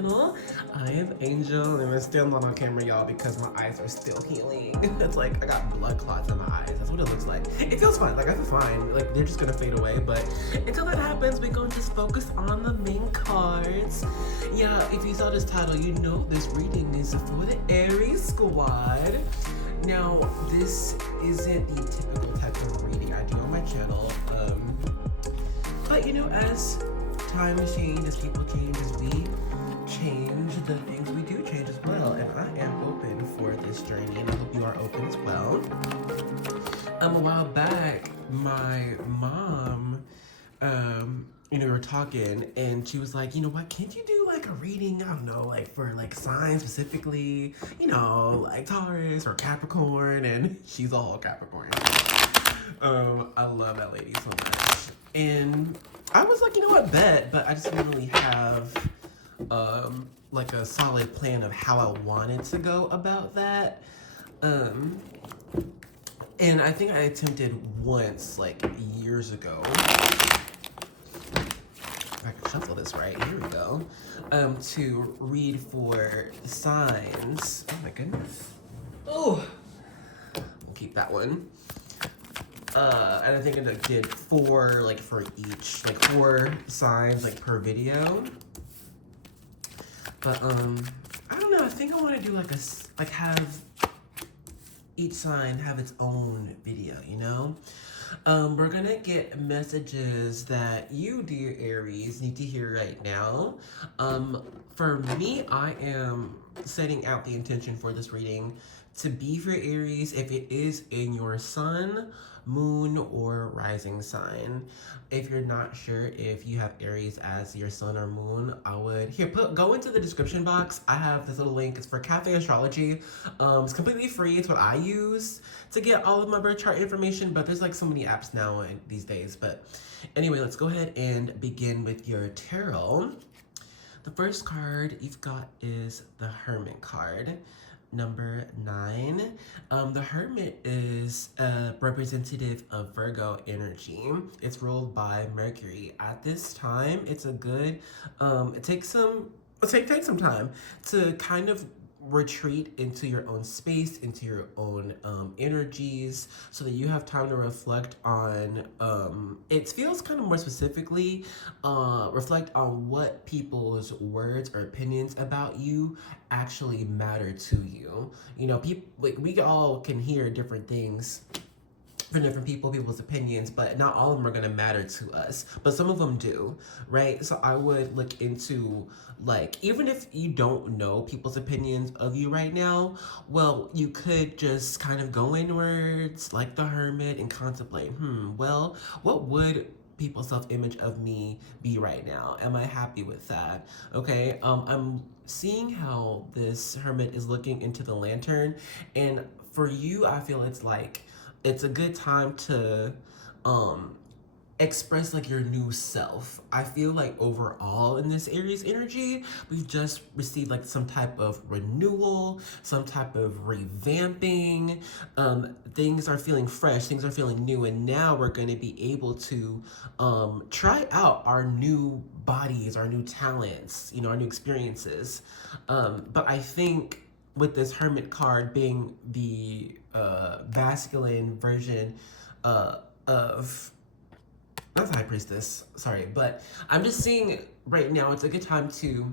channel. I am Angel, and I'm still not on camera, y'all, because my eyes are still healing. It's like I got blood clots in my eyes. That's what it looks like. It feels fine. Like I feel fine. Like they're just gonna fade away. But until that happens, we're going to just focus on the main cards. Yeah, if you saw this title, you know this reading is for the Aries squad. Now, this isn't the typical type of reading I do on my channel. But you know, as times change, as people change, as we change, the things we do change as well. And I am open for this journey, and I hope you are open as well. A while back, my mom, we were talking, and she was like, you know what, can't you do like a reading, I don't know, like for like signs specifically, you know, like Taurus or Capricorn, and she's all Capricorn. I love that lady so much. And I was like, you know what, bet, but I just didn't really have like a solid plan of how I wanted to go about that. And I think I attempted once, like years ago. I can shuffle this right. Here we go. To read for signs. Oh my goodness. Oh, we'll keep that one. And I think I did 4, like for each, like 4 signs, like per video. But I don't know. I think I want to do like have each sign have its own video, you know? We're gonna get messages that you, dear Aries, need to hear right now. For me, I am setting out the intention for this reading to be for Aries if it is in your sun, moon, or rising sign. If you're not sure if you have Aries as your sun or moon, I would go into the description box. I have this little link. It's for Cafe Astrology. It's completely free. It's what I use to get all of my birth chart information, but there's like so many apps now these days. But anyway, let's go ahead and begin with your tarot. The first card you've got is the Hermit card. Number 9. The Hermit is a representative of Virgo energy. It's ruled by Mercury. At this time, it's a good, it takes some time to kind of retreat into your own space, into your own energies, so that you have time to reflect on, it feels kind of more specifically, reflect on what people's words or opinions about you actually matter to you. You know, people, like, we all can hear different things from different people's opinions, but not all of them are gonna matter to us, but some of them do, right? So I would look into, like, even if you don't know people's opinions of you right now, well, you could just kind of go inwards like the Hermit and contemplate, well, what would people's self-image of me be right now? Am I happy with that? Okay, I'm seeing how this Hermit is looking into the lantern, and for you, I feel it's like, it's a good time to express like your new self. I feel like overall in this Aries energy, we've just received like some type of renewal, some type of revamping. Things are feeling fresh, things are feeling new, and now we're going to be able to try out our new bodies, our new talents, you know, our new experiences. But I think with this Hermit card being the masculine version of, not the High Priestess, sorry, but I'm just seeing right now it's a good time to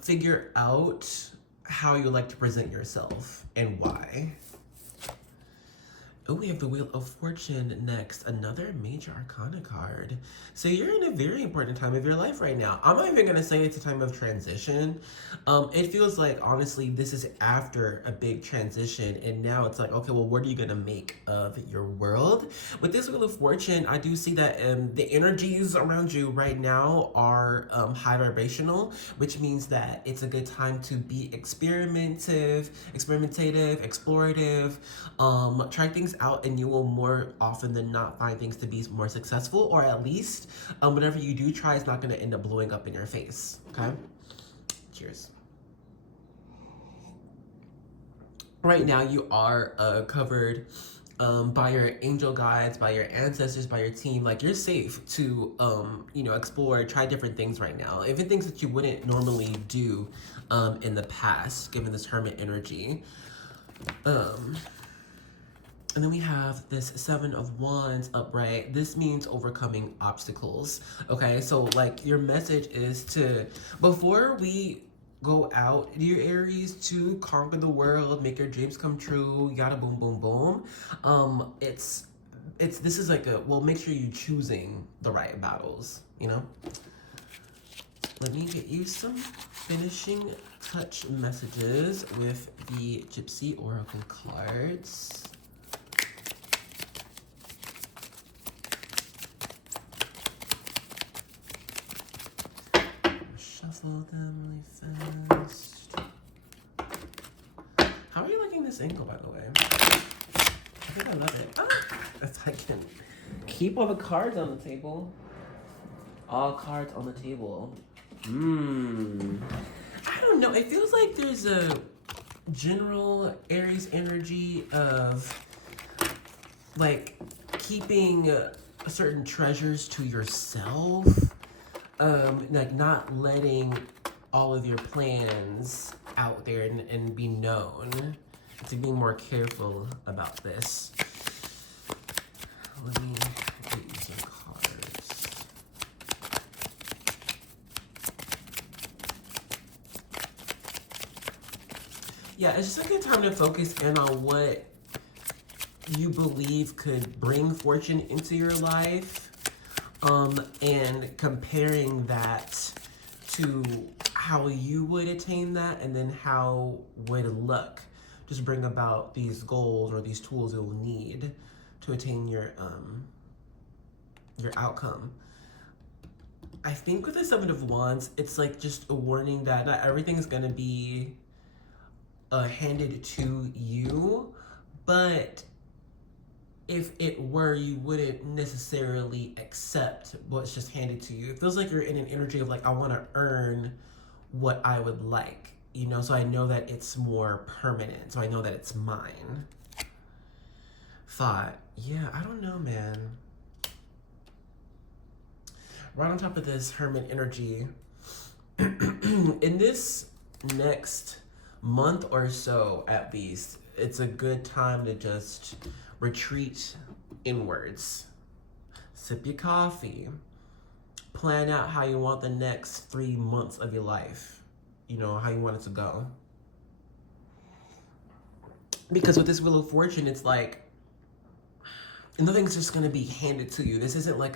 figure out how you like to present yourself and why. Oh, we have the Wheel of Fortune next, another major arcana card. So you're in a very important time of your life right now. I'm not even gonna say it's a time of transition. It feels like, honestly, this is after a big transition, and now it's like, okay, well, what are you gonna make of your world? With this Wheel of Fortune, I do see that the energies around you right now are high vibrational, which means that it's a good time to be experimentative, explorative, try things out, and you will more often than not find things to be more successful, or at least whatever you do try is not going to end up blowing up in your face. Okay, cheers. Right now you are covered by your angel guides, by your ancestors, by your team. Like, you're safe to, you know, explore, try different things right now. Even things that you wouldn't normally do in the past, given this Hermit energy. And then we have this Seven of Wands upright. This means overcoming obstacles. Okay, so like your message is to, before we go out, dear Aries, to conquer the world, make your dreams come true, yada boom boom boom. This is like a, well, make sure you're choosing the right battles, you know? Let me get you some finishing touch messages with the Gypsy Oracle cards. Shuffle them really fast. How are you liking this angle, by the way? I think I love it. If I can keep all the cards on the table. All cards on the table. I don't know. It feels like there's a general Aries energy of like keeping certain treasures to yourself. Like not letting all of your plans out there and be known. To be more careful about this. Let me get you some cards. Yeah, it's just a good time to focus in on what you believe could bring fortune into your life. And comparing that to how you would attain that, and then how would luck just bring about these goals or these tools you'll need to attain your outcome. I think with the Seven of Wands, it's like just a warning that not everything is gonna be handed to you, but if it were, you wouldn't necessarily accept what's just handed to you. It feels like you're in an energy of like, I want to earn what I would like, you know, so I know that it's more permanent, so I know that it's mine. Thought, yeah, I don't know, man. Right on top of this Hermit energy, in this next month or so at least, it's a good time to just retreat inwards. Sip your coffee. Plan out how you want the next 3 months of your life. You know, how you want it to go. Because with this Wheel of Fortune, it's like, nothing's just gonna be handed to you. This isn't like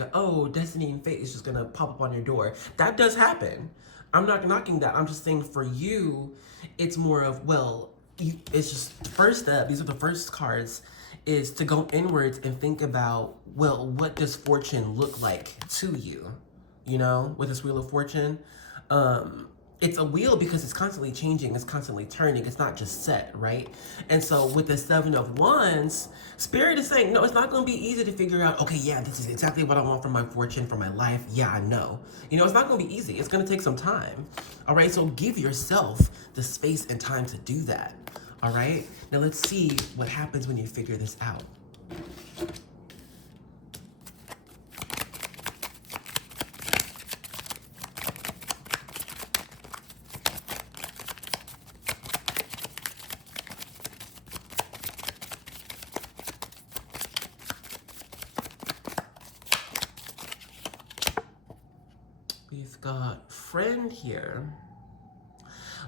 destiny and fate is just gonna pop up on your door. That does happen. I'm not knocking that. I'm just saying for you, it's more of, it's just first step. These are the first cards, is to go inwards and think about, well, what does fortune look like to you? You know, with this Wheel of Fortune, it's a wheel because it's constantly changing, it's constantly turning, it's not just set, right? And so with the Seven of Wands, Spirit is saying, no, it's not going to be easy to figure out, okay, yeah, this is exactly what I want for my fortune, for my life. Yeah, I know. You know, it's not going to be easy. It's going to take some time. All right, so give yourself the space and time to do that. All right, now let's see what happens when you figure this out. We've got friend here.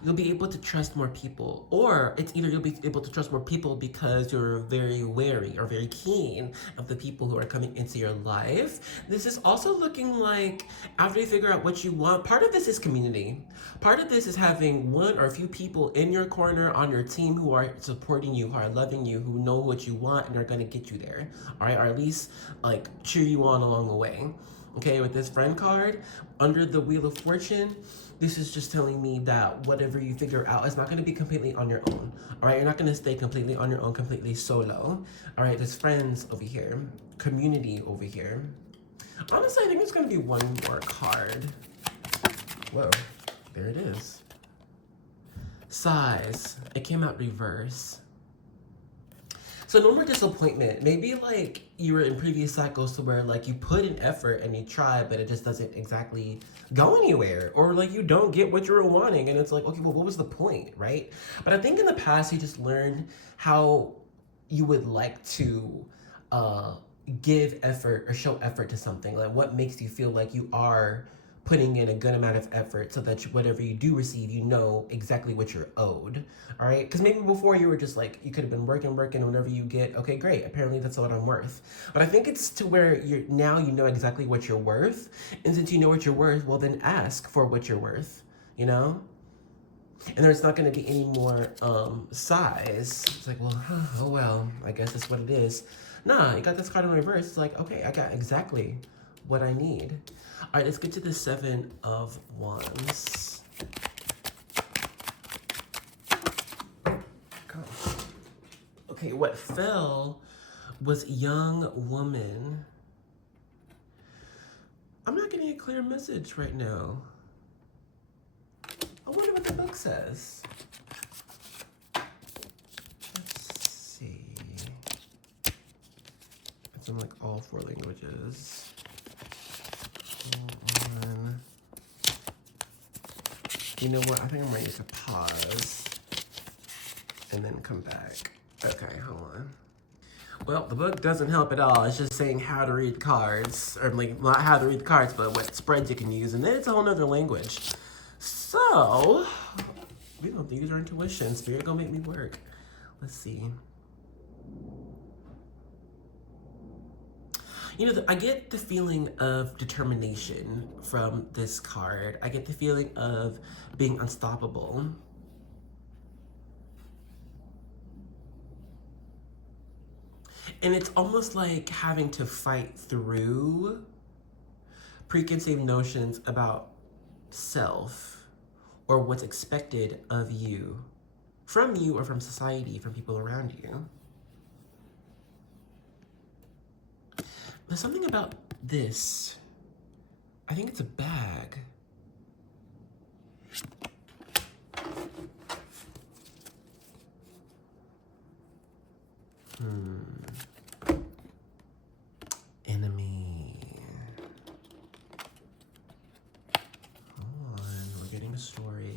You'll be able to trust more people, or it's either you'll be able to trust more people because you're very wary or very keen of the people who are coming into your life. This is also looking like after you figure out what you want, part of this is community. Part of this is having one or a few people in your corner on your team who are supporting you, who are loving you, who know what you want and are going to get you there, all right? Or at least like cheer you on along the way. Okay, with this friend card, under the Wheel of Fortune, this is just telling me that whatever you figure out is not going to be completely on your own. All right, you're not going to stay completely on your own, completely solo. All right, there's friends over here, community over here. Honestly, I think there's going to be one more card. Whoa, there it is. Size. It came out reverse. So no more disappointment. Maybe like you were in previous cycles to where like you put in effort and you try, but it just doesn't exactly go anywhere. Or like you don't get what you were wanting and it's like, okay, well, what was the point, right? But I think in the past you just learned how you would like to give effort or show effort to something. Like what makes you feel like you are putting in a good amount of effort so that whatever you do receive, you know exactly what you're owed. All right, because maybe before you were just like, you could have been working, whenever you get, okay, great, apparently that's what I'm worth. But I think it's to where you're now, you know exactly what you're worth, and since you know what you're worth, well then ask for what you're worth, you know? And there's not going to be any more sighs. It's like, well, oh well, I guess that's what it is. Nah, you got this card in reverse. It's like, okay, I got exactly what I need. All right, let's get to the 7 of Wands. Go. Okay, what fell was young woman. I'm not getting a clear message right now. I wonder what the book says. Let's see. It's in like all 4 languages. Hold on. You know what? I think I'm ready to pause and then come back. Okay, hold on. Well, the book doesn't help at all. It's just saying how to read cards, or like not how to read the cards, but what spreads you can use, and then it's a whole nother language. So, we don't have to use our intuition. Spirit gonna make me work. Let's see. You know, I get the feeling of determination from this card. I get the feeling of being unstoppable. And it's almost like having to fight through preconceived notions about self or what's expected of you, from you or from society, from people around you. There's something about this. I think it's a bag. Enemy. Hold on, we're getting a story.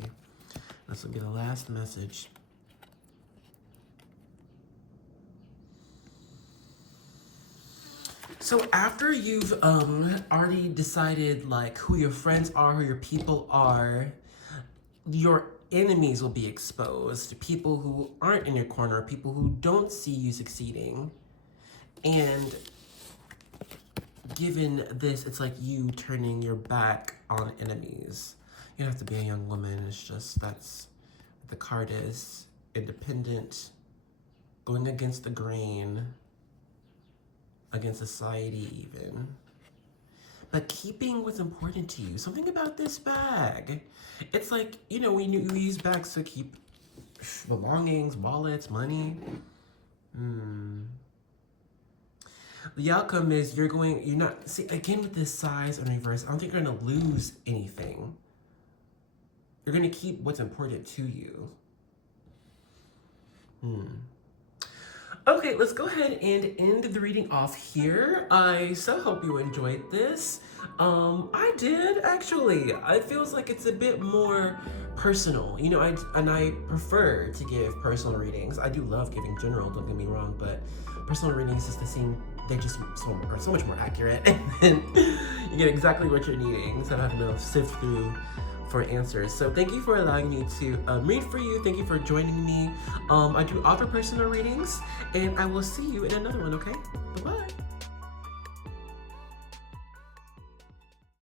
This will be the last message. So after you've already decided like who your friends are, who your people are, your enemies will be exposed. People who aren't in your corner, people who don't see you succeeding. And given this, it's like you turning your back on enemies. You don't have to be a young woman. It's just that's what the card is. Independent, going against the grain, against society even. But keeping what's important to you. Something about this bag. It's like, you know, we use bags to keep belongings, wallets, money. The outcome is you're not, see, again with this size in reverse, I don't think you're gonna lose anything. You're gonna keep what's important to you. Okay, let's go ahead and end the reading off here. I so hope you enjoyed this. I did, actually. It feels like it's a bit more personal. You know, I prefer to give personal readings. I do love giving general, don't get me wrong, but personal readings just they're just so much more accurate. And you get exactly what you're needing, so I don't have to sift through for answers. So thank you for allowing me to read for you. Thank you for joining me. I do offer personal readings, and I will see you in another one, okay? Bye-bye.